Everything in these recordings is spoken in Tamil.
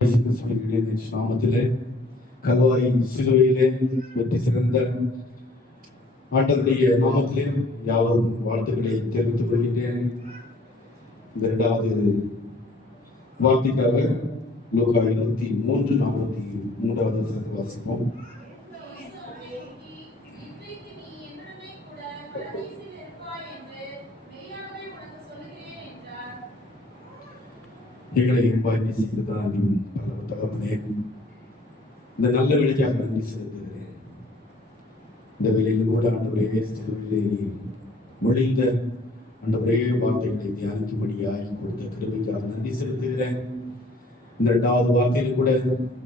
நாமத்திலே கல்வாரி சிலுவையிலே வெற்றி சிறந்த ஆண்டவருடைய நாமத்திலே யாவரும் வாழ்த்துக்களை தெரிவித்துக் கொள்கின்றேன். இந்த இரண்டாவது வார்த்தைக்காக லூக்கா 23:43 வாசிப்போம். எங்களை இருப்பாய் நேசித்துதான் பல தகப்பனே, இந்த நல்ல வேலைக்காக நன்றி செலுத்துகிறேன். இந்த வேலையில் கூட ஆண்டவரே சிலுவையிலே நீ மொழிந்த ஆண்டவரே வார்த்தைகளை தியானிக்கும்படியாய் கொடுத்த கிருபைக்காக நன்றி செலுத்துகிறேன். இந்த இரண்டாவது வார்த்தையில் கூட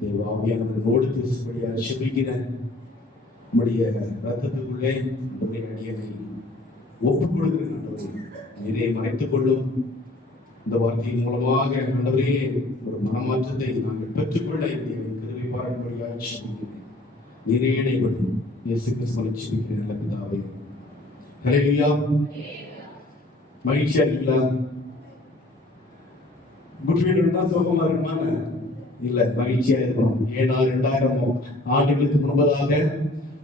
தேவாவியானவரோடு பேசும்படியாக செபிக்கிறேன். நம்முடைய ரத்தத்துக்குள்ளே நம்முடைய அடியனை ஒப்புக் கொடுக்கிறேன். ஆண்டவரே நீரே மறைத்துக் கொள்ளும். இந்த வார்த்தையின் மூலமாக ஆண்டவரே ஒரு மனமாற்றத்தை நாங்கள் பெற்றுக்கொள்ள கருவி பாராட்டும்படியாக செபிக்கிறேன். நீரே இடைப்படும் இயேசு கிறிஸ்துவை செபிக்கிறேன். நல்ல பிதாவே, ஹல்லேலூயா. மகிழ்ச்சியா இருக்கீங்களா? குட் ஃபீல்டுனா சோகமா இருக்குமாங்க? இல்ல, மகிழ்ச்சியா இருக்கணும். ஏன்னா 2000 ஆண்டுகளுக்கு முன்பதாக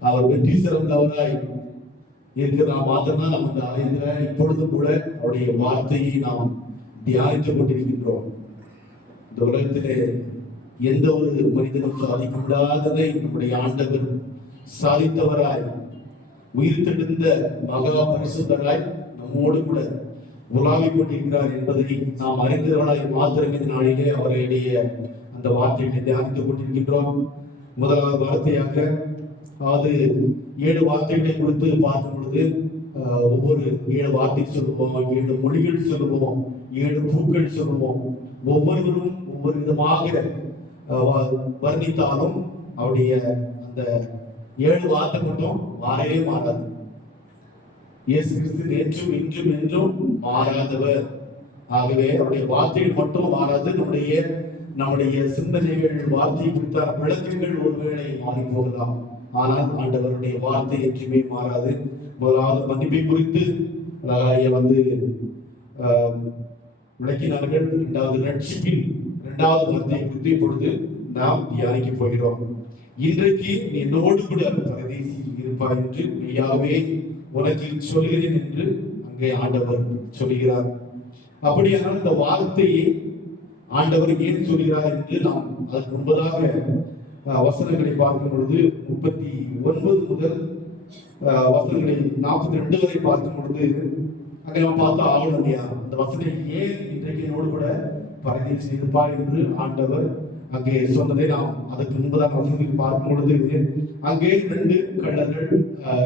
அவர் வெற்றி சிறந்தவராய் இருக்கிற மாத்திரம்தான் நமக்கு அலைந்திர இப்பொழுது கூட அவருடைய வார்த்தையை நாம் தியானித்துக் கொண்டிருக்கின்றோம். இந்த உலகத்திலே எந்த ஒரு மனிதனும் சாதிக்க முடியாததை நம்முடைய ஆண்டவர் சாதித்தவராய் உயிர் தெழுந்த மகா பரிசுத்தராய் நம்மோடு கூட உலாவிக் கொண்டிருக்கிறார் என்பதை நாம் அறிந்தவர்களாய் மாத்திரம் இந்த நாளிலே அவருடைய அந்த வார்த்தையை தியானித்துக் கொண்டிருக்கின்றோம். முதலாவது வார்த்தையாக அது 7 வார்த்தைகளை கொடுத்து பார்க்கும் பொழுது ஒவ்வொரு 7 வார்த்தை சொல்லுவோம், 7 மொழிகள் சொல்லுவோம், 7 பூக்கள் சொல்லுவோம். ஒவ்வொருவரும் ஒவ்வொரு விதமாக வர்ணித்தாலும் அவருடைய அந்த 7 வார்த்தை மட்டும் மாறவே மாறாது. இயேசு கிறிஸ்து நேற்றும் இன்றும் என்றும் மாறாதவர். ஆகவே அவருடைய வார்த்தைகள் மட்டும் மாறாது. நம்முடைய சிந்தனைகள், வார்த்தை குறித்த விளக்கங்கள் ஒருவேளை மாறி போகலாம். ஆனால் ஆண்டவருடைய வார்த்தை என்றுமே மாறாது. முதலாவது மன்னிப்பை குறித்து விளக்கினார்கள். இரண்டாவது ரட்சிப்பின் 2வது வார்த்தையை குறித்து இப்பொழுது நாம் தியானிக்க போகிறோம். இன்றைக்கு நீ என்னோடு கூட பரதேசியில் இருப்பாய் என்று மெய்யாகவே உனக்கு சொல்கிறேன் என்று அங்கே ஆண்டவர் சொல்கிறார். அப்படியானால் இந்த வார்த்தையை ஆண்டவர் ஏன் சொல்கிறார் என்று நாம் அதற்கு முன்பதாக வசனங்களை பார்க்கும் பொழுது 39 முதல் வசனங்களை 42 வரை பார்க்கும் பொழுது அங்கே நம்ம பார்த்தா ஆகணும் இல்லையா? அந்த வசனம் ஏன் இன்றைக்கு என்னோடு கூட பரதேசி இருப்பார் என்று ஆண்டவர் அங்கே சொன்னதை நாம் அதற்கு முன்பதாக வசனங்களை பார்க்கும் பொழுது அங்கே 2 கள்ளர்கள்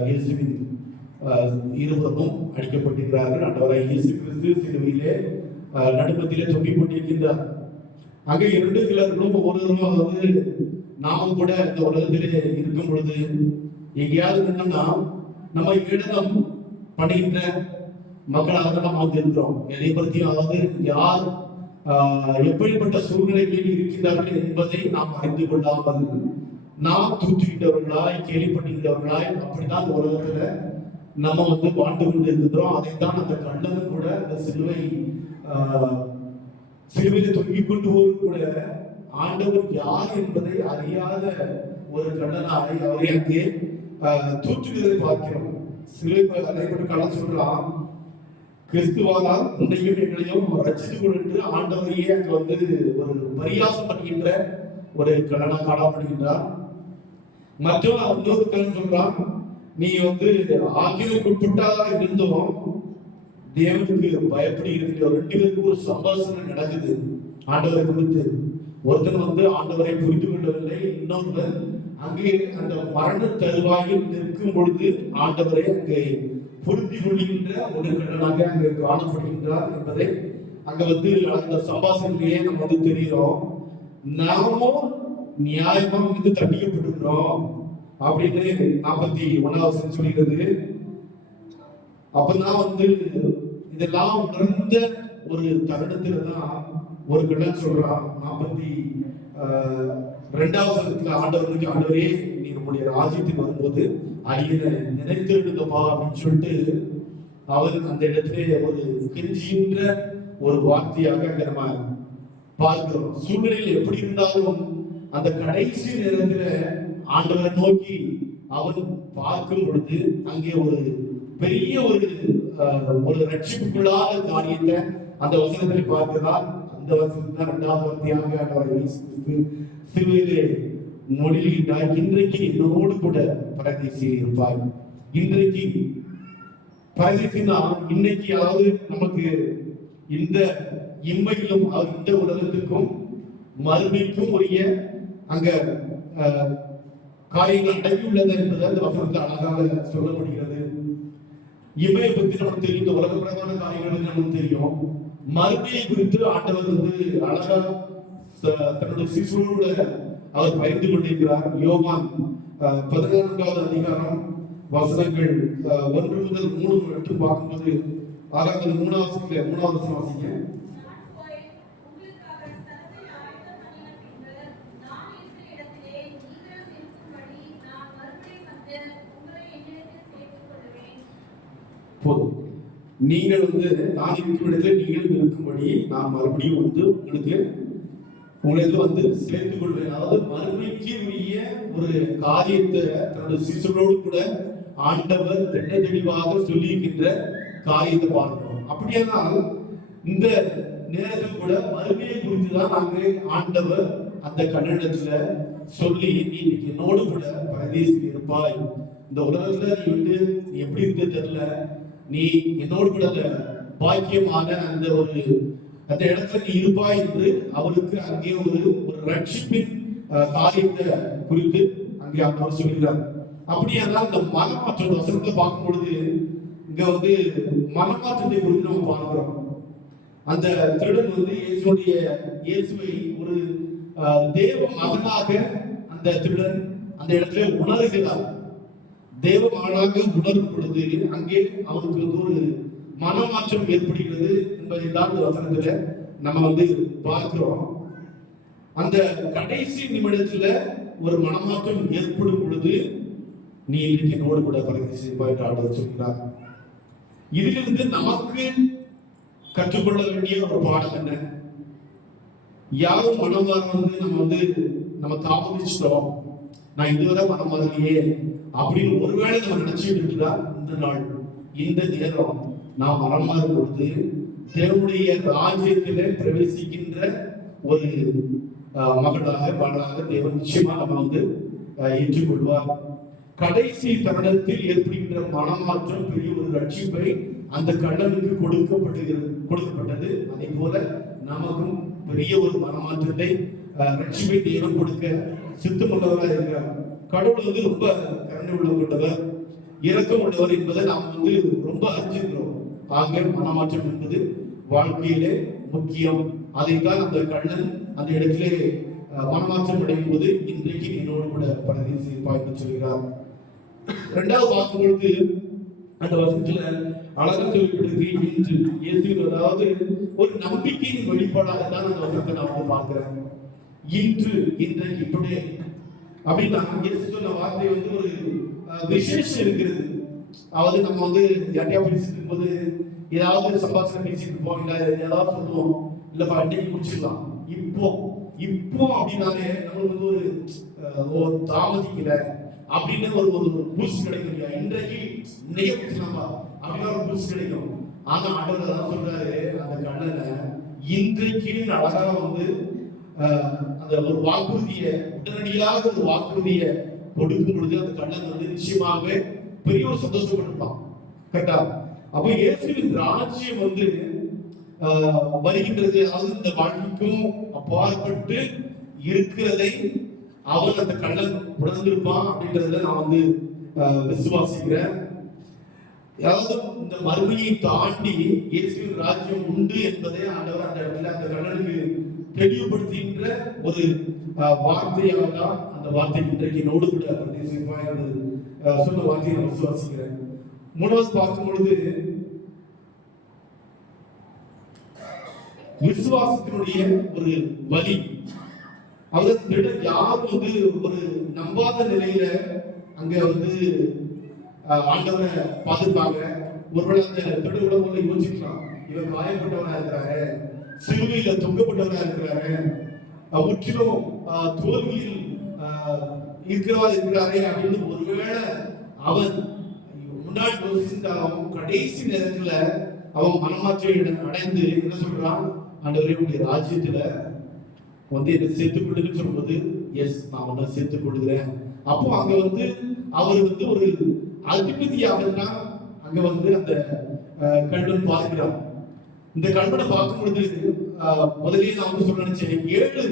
இயேசுவின் இருவரும் அடிக்கப்பட்டிருக்கிறார்கள். ஆண்டவராய் இயேசு கிறிஸ்து சிலுவையிலே நடுக்கத்திலே தொங்கிக் கொண்டிருக்கின்றார். அங்கே 2 கள்ளர்களும் ஒவ்வொருவரும் நாமும் கூட இந்த உலகத்திலே இருக்கும் பொழுது எங்கேயாவது என்னன்னா நம்ம இடனம் பண்ணுகின்ற மக்களாக நாம் வந்து இருக்கிறோம். எதை பற்றியாவது யார் எப்படிப்பட்ட சூழ்நிலைகளில் இருக்கின்றார்கள் என்பதை நாம் அறிந்து கொள்ளாமல் நாம் தூற்றுகின்றவர்களாய், கேள்விப்படுகின்றவர்களாய் அப்படித்தான் இந்த உலகத்துல நம்ம வந்து வாழ்ந்து கொண்டு இருக்கிறோம். அதைத்தான் அந்த கண்ணனும் கூட அந்த சிலுவையில் தொங்கிக் கொண்டு போவது கூட ஆண்டவர் யார் என்பதை அறியாத ஒரு கண்ணனாய் அவரை அங்கே தூற்றுகிறதை பார்க்கிறோம். சிலுவை அனைவரும் கடன் சொல்றான், கிறிஸ்துவானால் உன்னையும் எங்களையும் ரட்சித்துக் கொண்டு ஆண்டவரையே அங்க வந்து ஒரு பரியாசம் பண்ணுகின்ற ஒரு கடனா காணப்படுகின்றார். மற்றும் இன்னொரு கடன் சொல்றான், நீ வந்து ஆகியோருக்குட்பட்டா இருந்தோம் தேவனுக்கு பயப்படி இருக்கிற 2 பேருக்கு ஒரு சம்பாஷணை நடக்குது ஆண்டவரை குறித்து. ஒருத்தன் வந்து ஆண்டவரை புரிந்து கொள்ளவில்லை, இன்னொருவர் அங்கே அந்த மரண தருவாயில் நிற்கும் பொழுது ஆண்டவரை அங்கே புரிந்து கொள்கின்ற ஒரு கடனாக அங்கே காணப்படுகின்றார் என்பதை அங்க வந்து அந்த சம்பாஷணையிலேயே நம்ம வந்து தெரிகிறோம். நாமும் நியாயமா வந்து தண்டிக்கப்பட்டிருக்கிறோம் அப்படின்னு 41 சொல்கிறது. அப்பதான் வந்து இதெல்லாம் உணர்ந்த ஒரு தருணத்துலதான் ஒரு கடன் சொல்றான். 42வது ஆண்டவருக்கு, ஆண்டவரே நீ நம்முடைய ராஜ்யத்துக்கு வரும்போது அடியனை நினைத்திருக்கப்பா அப்படின்னு சொல்லிட்டு அவர் அந்த இடத்திலே ஒரு கெஞ்சுகின்ற ஒரு வார்த்தையாக அங்க நம்ம பார்க்கிறோம். சூழ்நிலையில் எப்படி இருந்தாலும் அந்த கடைசி நேரத்துல ஆண்டவரை நோக்கி அவன் பார்க்கும் பொழுது அங்கே ஒரு பெரிய ஒரு ரட்சிப்புக்குள்ளாத காரியத்தை அந்த வசனத்தில் பார்க்கிறார். அந்த வசனத்தை 2வது வார்த்தையாக ஆண்டவர் இயேசு கிறிஸ்து சிலுவையிலே மொழிகின்றார். இன்றைக்கு என்னோடு கூட பரதேசியில் இருப்பாய். இன்றைக்கு பரதேசினா இன்னைக்கு அதாவது நமக்கு இந்த இம்மையிலும் இந்த உலகத்துக்கும் மறுமைக்கும் உரிய அங்க காரியங்கள் அடங்கியுள்ளது என்பது அந்த வசனத்தில் அழகாக சொல்லப்படுகிறது. இம்மையை பற்றி நமக்கு தெரியும், இந்த உலக பிரதான காரியங்கள் நமக்கு தெரியும். மறுமையை குறித்து ஆண்டவர் அழகா தன்னுடைய சிசுவோட அவர் பகிர்ந்து கொண்டிருக்கிறார். யோவான் 14வது அதிகாரம் வசனங்கள் 1 முதல் 3 மட்டும் பார்க்கும்போது ஆகாத 3வது வாசிங்க. போதும், நீங்கள் நான் இருக்கும் இடத்துல நீங்களும் இருக்கும்படி நான் மறுபடியும் உங்களுக்கு சேர்த்துக் கொள்வேன். அதாவது மறுமைக்கு உரிய ஒரு காரியத்தை தன்னுடைய சிசுகளோடு கூட ஆண்டவர் திட்ட தெளிவாக சொல்லியிருக்கின்ற காரியத்தை பார்க்கிறோம். அப்படியானால் இந்த நேரத்தில் கூட மறுமையை குறித்துதான் நாங்கள் ஆண்டவர் அந்த கன்னடத்துல சொல்லி நீ என்னோடு கூட பரதேசில் இருப்பாய், இந்த உலகத்துல நீ எப்படி இருந்து தெரியல, நீ என்னோடு கூட அந்த பாக்கியமான அந்த இடத்துல நீ இருப்பாய் என்று அவருக்கு அங்கே ஒரு ரட்சிப்பின் காரியத்தை குறித்து அங்கே அவர் சொல்கிறார். அப்படியானால் இந்த மனமாற்றம் வசனத்தை பார்க்கும் பொழுது இங்க மனமாற்றத்தை குறித்து நம்ம பார்க்கிறோம். அந்த திருடன் இயேசுவை ஒரு தேவ மகனாக அந்த திருடன் அந்த இடத்துல உணர்கிறார். தேவ மகனாக உணரும் பொழுது அங்கே அவருக்கு ஒரு மனமாற்றம் ஏற்படுகிறது என்பதை தான் இந்த வசனத்துல நம்ம பார்க்கிறோம். அந்த கடைசி நிமிடத்துல ஒரு மனமாற்றம் ஏற்படும் பொழுது நீ இன்றைக்கு என்னோடு கூட பரதேசில் ஆண்டவர் சொல்கிறார். இதிலிருந்து நமக்கு கற்றுக்கொள்ள வேண்டிய ஒரு பாடம் என்ன? யாரும் மனம் மாற நம்ம தாமதிச்சிட்டோம், நான் இதுவரை மனம் மாறலையே அப்படின்னு ஒருவேளை நம்ம நினைச்சுட்டு இருக்கிறா, இந்த நாள் இந்த நேரம் நாம் மனம் மாறும் பொழுது தேவனுடைய ராஜ்யத்திலே பிரவேசிக்கின்ற ஒரு மகளாக தேவன் நிச்சயமா நம்ம ஏற்றுக்கொள்வார். கடைசி தருணத்தில் ஏற்படுகின்ற மனமாற்றம் பெரிய ஒரு ரட்சிப்பை அந்த கடலுக்கு கொடுக்கப்பட்டது. அதே போல நமக்கும் பெரிய ஒரு மனமாற்றத்தை ரட்சிப்பை தேவன் கொடுக்க சித்தமுள்ளவராக இருக்கிறார். கடவுள் ரொம்ப கருணை உள்ளவர், இரக்கம் உள்ளவர் என்பதை நாம் ரொம்ப அறிஞ்சிருக்கிறோம். ஆக மனமாற்றம் என்பது வாழ்க்கையிலே முக்கியம். அதைத்தான் அந்த கண்ணன் அந்த இடத்திலே மனமாற்றம் அடையும் போது இன்றைக்கு என்னோடு கூட பரதேசில் பாய்ந்து சொல்கிறார். 2வது பார்க்கும் பொழுது அந்த வசனத்துல அழகா சொல்லப்பட்டிருக்கு இன்று இயேசு, அதாவது ஒரு நம்பிக்கையின் வெளிப்பாடாக தான் அந்த வசனத்தை நான் பார்க்கிறேன். இன்று இன்றைக்கு டுடே அப்படின்னா இயேசு சொன்ன வார்த்தை ஒரு விசேஷம் இருக்கிறது. அதாவது நம்ம யாரையா பேசிட்டு போது ஏதாவது சம்பாஷணை பேசிட்டு இருப்போம், இல்ல ஏதாவது சொல்லுவோம், இல்ல அன்னைக்கு முடிச்சிடலாம், இப்போ அப்படின்னாலே நம்மளுக்கு ஒரு தாமதிக்கல அப்படின்னு ஒரு பூஸ்ட் கிடைக்கும் இல்லையா? இன்றைக்கு முடிச்சலாமா அப்படின்னா ஒரு பூஸ்ட் கிடைக்கும். ஆனா ஆண்டவர் தான் சொல்றாரு, அந்த கண்ணனை இன்றைக்கு அழகா அந்த ஒரு வாக்குறுதியை உடனடியாக ஒரு வாக்குறுதியை கொடுக்கும் பொழுது அந்த கண்ணன் நிச்சயமாகவே பெரிய ஒரு சந்தோஷப்பட்டிருப்பான். கரெக்டா? அப்ப இயேசுவின் ராஜ்யம் வருகின்றது, அதாவது இந்த வாழ்க்கைக்கும் அப்பாற்பட்டு இருக்கிறதை அவன் அந்த கண்ணன் உணர்ந்திருப்பான் அப்படின்றத நான் விசுவாசிக்கிறேன். அதாவது இந்த மறுமையை தாண்டி இயேசுவின் ராஜ்யம் உண்டு என்பதை ஆண்டவர் அந்த இடத்துல அந்த கண்ணனுக்கு தெளிவுபடுத்துகின்ற ஒரு வார்த்தையாக தான் அந்த வார்த்தை இன்றைக்கு நோடு கூட சொன்ன வார்த்தையை நான் விசுவாசிக்கிறேன். 3வது பார்க்கும் பொழுது விசுவாசத்தினுடைய ஒரு வலி. அவர் யாரும் ஒரு நம்பாத நிலையில அங்க ஆண்டவரை பார்த்துருப்பாங்க. ஒருவேளை அந்த திருட உலகம் யோசிக்கலாம், இவன் காயப்பட்டவனா இருக்கிறாரு, சிலுவையில தொங்கப்பட்டவரா இருக்கிறாரு, முற்றிலும் தோல்வியில் இருக்கிறாரே அப்படின்னு ஒருவேளை அவன் முன்னாடி யோசித்தாலும் கடைசி நேரத்துல அவன் மனமாற்றம் அடைந்து என்ன சொல்றான், ஆண்டவரே உங்களுடைய ராஜ்யத்துல வந்து என்ன சேர்த்துக் கொள்ளுன்னு சொல்றது, எஸ் நான் உன்னை சேர்த்துக் கொள்கிறேன். அப்போ அங்க வந்து அவர் வந்து ஒரு அதிபதியாக தான் அங்க வந்து அந்த கல்வன் பார்க்கிறார். இந்த கல்வனை பார்க்கும் பொழுது முதலே நான் வந்து சொல்ல நினைச்சேன், 7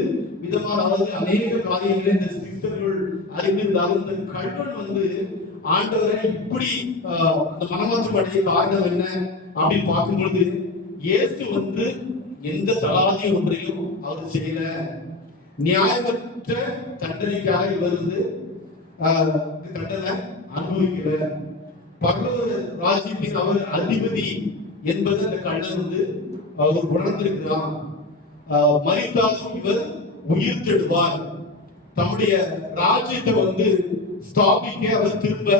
விதமான அதாவது அநேக காரியங்களை இந்த சிஸ்டர்கள் அறிந்திருந்தாலும் இந்த கல்வன் வந்து ஆண்டவரை இப்படி அந்த மனமாற்றம் அடைய காரணம் என்ன அப்படின்னு பார்க்கும் பொழுது, இயேசு வந்து எந்த தலாதி ஒன்றையும் அவர் செய்யல. நியாயமற்ற தண்டனைக்காக இவர் வந்து தண்டனை அனுபவிக்கல. பரலோக ராஜ்யத்தின் அவர் அதிபதி என்பது அந்த கள்ளன் வந்து அவர் உணர்ந்திருக்கிறார். மரித்தாலும் இவர் உயிர் தெழுவார், தம்முடைய ராஜ்யத்தை வந்து ஸ்தாபிக்க அவர் திரும்ப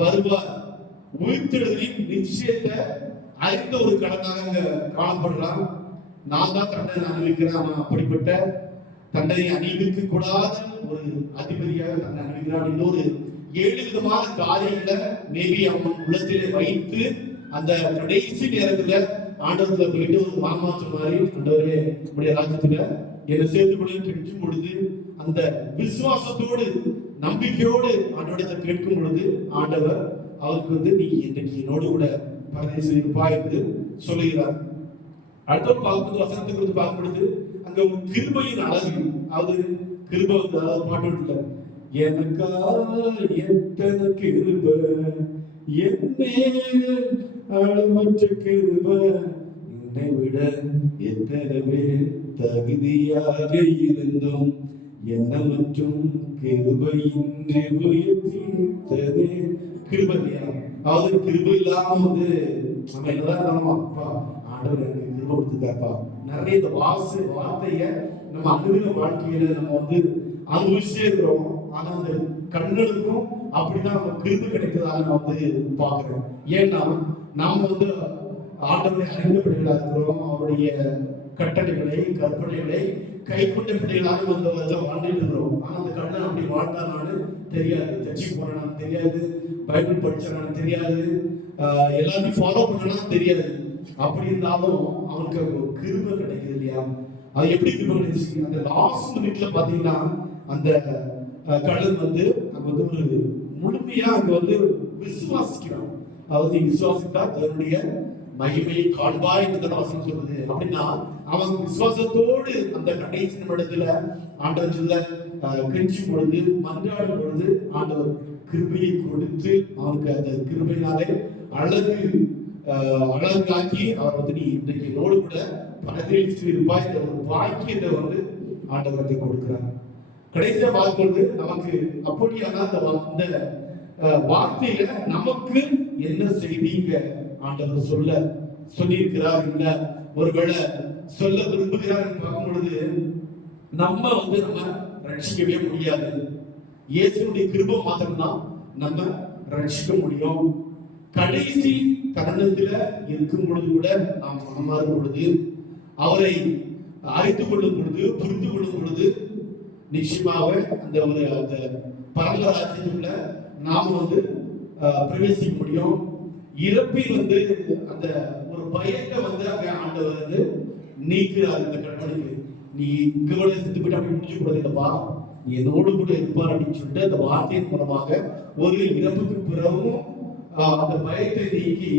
வருவார். உயிர் தெழுதலின் நிச்சயத்தை அறிந்த ஒரு கடனாக காணப்படுறான். நான் தான் தண்டனை அனுபவிக்கிறேன், அப்படிப்பட்ட தண்டனை அனுபவிக்க கூடாத ஒரு அதிபதியாக தண்டனை அனுபவிக்கிறான். இன்னொரு 7 விதமான காரியங்களை மேபி அவன் உள்ளத்திலே வைத்து அந்த கடைசி நேரத்துல ஆண்டவர்ல போயிட்டு ஒரு மாமாற்றம் மாதிரி, ஆண்டவரே நம்முடைய ராஜ்யத்துல என்னை சேர்த்து கொண்டு கெஞ்சும் பொழுது அந்த விசுவாசத்தோடு நம்பிக்கையோடு ஆண்டவரத்தை கேட்கும் பொழுது ஆண்டவர் அவருக்கு வந்து நீ இன்னைக்கு என்னோடு கூட பரதேசில் இருப்பாய் என்று சொல்லுகிறார். அடுத்த பார்க்கும்போது வசனத்துக்கு வந்து பார்க்கும் பொழுது அங்க ஒரு கிருபையின் அழகு, அது கிருபை வந்து அதாவது பாட்டு இல்லை, எனக்கா எத்தனை கிருபை அளமற்ற கிருபை என்னை விட எத்தனை பேர் தகுதியாக இருந்தும் என்ன மற்றும் கிருபையின்றி உயர்த்ததே. கிருபை இல்லையா, அதாவது கிருபை இல்லாம வந்து நம்ம என்னதான் இருந்தாலும் அப்பா ஆண்டவர் எனக்கு கிருபை கொடுத்துருக்காப்பா. நிறைய இந்த வார்த்தைய நம்ம அனுபவ வாழ்க்கையில நம்ம வந்து அனுபவிச்சே இருக்கிறோம். ஆனா அந்த கண்களுக்கும் அப்படிதான் நம்ம கிருபை கிடைக்கிறதாக நான் வந்து பாக்குறேன். ஏன்னா நாம வந்து ஆண்டவரை அறிந்த பிள்ளைகளா இருக்கிறோம், அவருடைய கட்டளைகளை கற்பனைகளை கைக்கொண்ட பிள்ளைகளாக வந்து வாழ்ந்துட்டு இருக்கிறோம். ஆனா அந்த கண்ணன் அப்படி வாழ்ந்தானான்னு தெரியாது, சர்ச்சுக்கு போனான்னு தெரியாது, பைபிள் படிச்சானு தெரியாது, எல்லாத்தையும் ஃபாலோ பண்ணான்னு தெரியாது. அப்படி இருந்தாலும் அவனுக்கு கிருபை கிடைக்குது இல்லையா? அது எப்படி கிருபை கிடைச்சு? அந்த லாஸ்ட் மினிட்ல பாத்தீங்கன்னா அந்த கடன் வந்து அங்க வந்து ஒரு முழுமையா அங்க வந்து விசுவாசிக்கிறான். அதாவது விசுவாசித்தா தன்னுடைய மகிமையை காண்பாய் என்று வசனம் சொல்றது. அப்படின்னா அவன் விசுவாசத்தோடு அந்த கடைசி நிமிடத்துல ஆண்டவர் கெஞ்சும் பொழுது மன்றாடும் பொழுது ஆண்டவர் கிருபையை கொடுத்து அவனுக்கு அந்த கிருபையினாலே அழகாக்கி அவர் வந்து நீ இன்றைக்கு என்னோடு கூட பரதேசில் இருப்பாய் இந்த ஒரு பாக்கியத்தை வந்து ஆண்டவருக்கு கொடுக்கிறார். கடைசியா பார்க்கும்போது நமக்கு அப்படியான அந்த வார்த்தையில நமக்கு என்ன செய்திங்க ஆண்டவர் சொல்லியிருக்கிறார், இல்ல ஒருவேளை சொல்ல விரும்புகிறார் பார்க்கும் பொழுது நம்ம வந்து நம்ம ரட்சிக்கவே முடியாது. இயேசுடைய கிருபை மாத்திரம்தான் நம்ம ரட்சிக்க முடியும். கடைசி தருணத்துல இருக்கும் பொழுது கூட நாம் மனமாறும் பொழுது அவரை அறிந்து கொள்ளும் பொழுது புரிந்து கொள்ளும் பொழுது நிச்சயமாக அந்த ஒரு அந்த பரமராஜ்யத்துக்குள்ள நாம வந்து பிரவேசிக்க முடியும். இறப்பில் வந்து அந்த ஒரு பயத்தை வந்து அங்க ஆண்டவர் வந்து நீக்கிறார். இந்த கற்பனைக்கு நீ இங்க கூட செத்து போயிட்டு அப்படி முடிச்சு கூடாது, இல்லப்பா நீ என்னோடு கூட இருப்பார் அப்படின்னு சொல்லிட்டு அந்த வார்த்தையின் மூலமாக ஒரு இறப்புக்கு பிறகும் அந்த பயத்தை நீக்கி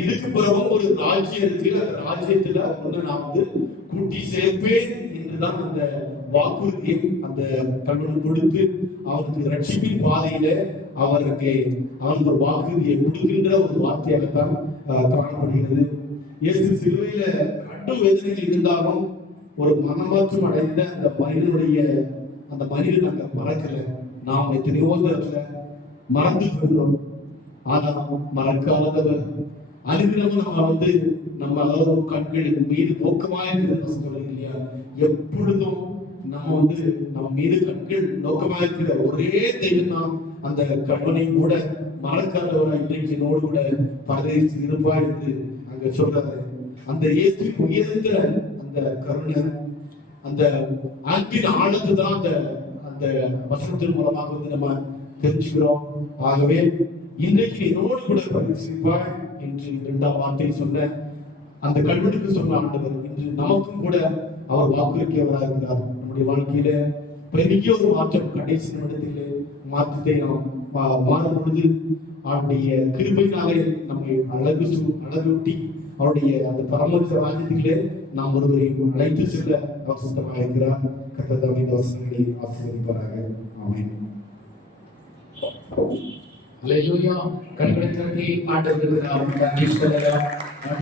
இதுக்கு பிறகும் ஒரு ராஜ்யம் இருக்கு, அந்த ராஜ்யத்துல ஒண்ணு நான் வந்து கூட்டி சேர்ப்பேன் என்றுதான் அந்த வாக்குறுதியை அந்த கல்வனுக்கு கொடுத்து அவனுக்கு ரட்சிப்பின் பாதையில அவருக்கு ஒரு வாக்குறுதியை கொடுக்கின்ற ஒரு வார்த்தையாகத்தான் காணப்படுகிறது. இயேசு சிலுவையில கடும் வேதனையில் இருந்தாலும் ஒரு மனமாற்றம் அடைந்த அந்த மனிதனுடைய அந்த மனிதன் அங்க மறக்கல. நாம் எத்தனையோ இடத்துல மறந்து போகிறோம், ஆனா மறக்காதவர் அனுதினமும் நம்ம வந்து நம்ம அதாவது கண்கள் மீது நோக்கமாக இருக்கிறது இல்லையா? எப்பொழுதும் நம்ம வந்து நம்ம மீது கண்கள் நோக்கமாக இருக்கிற ஒரே தெய்வம் தான் அந்த கல்வனை கூட மறக்காதவரை இன்றைக்கு என்னோடு கூட பரதேசி இருப்பாய் என்று அங்க சொல்றாரு. அந்த இயேசுவின் உயர்ந்த அந்த கருணை, அந்த அன்பின் ஆழத்தை தான் அந்த அந்த வசனத்தின் மூலமாக வந்து நம்ம தெரிஞ்சுக்கிறோம். ஆகவே இன்றைக்கு என்னோடு கூட பரிசிப்பாய் என்று 2ஆம் வார்த்தை சொன்ன அந்த கல்வனுக்கு சொன்ன ஆண்டவர் இன்று நமக்கும் கூட அவர் வாக்குறுதியவராக இருக்கிறார். நம்முடைய வாழ்க்கையில பெரிய ஒரு மாற்றம் கடைசி நிமிடத்திலே மாற்றத்தை நாம் மாறும் பொழுது அவருடைய கிருபையினாலே நம்மை அழகூட்டி அவருடைய அந்த பரமோச்ச ராஜ்யத்திலே நாம் ஒருவரையும் அழைத்து செல்ல அவசியமாக இருக்கிறார். கர்த்தர் இந்த வசனங்களை ஆசீர்வதிப்பாராக. ஆமென். அல்லேலூயா. கண்களை திறந்து ஆண்டவருக்கு நாம் நன்றி சொல்லலாம்.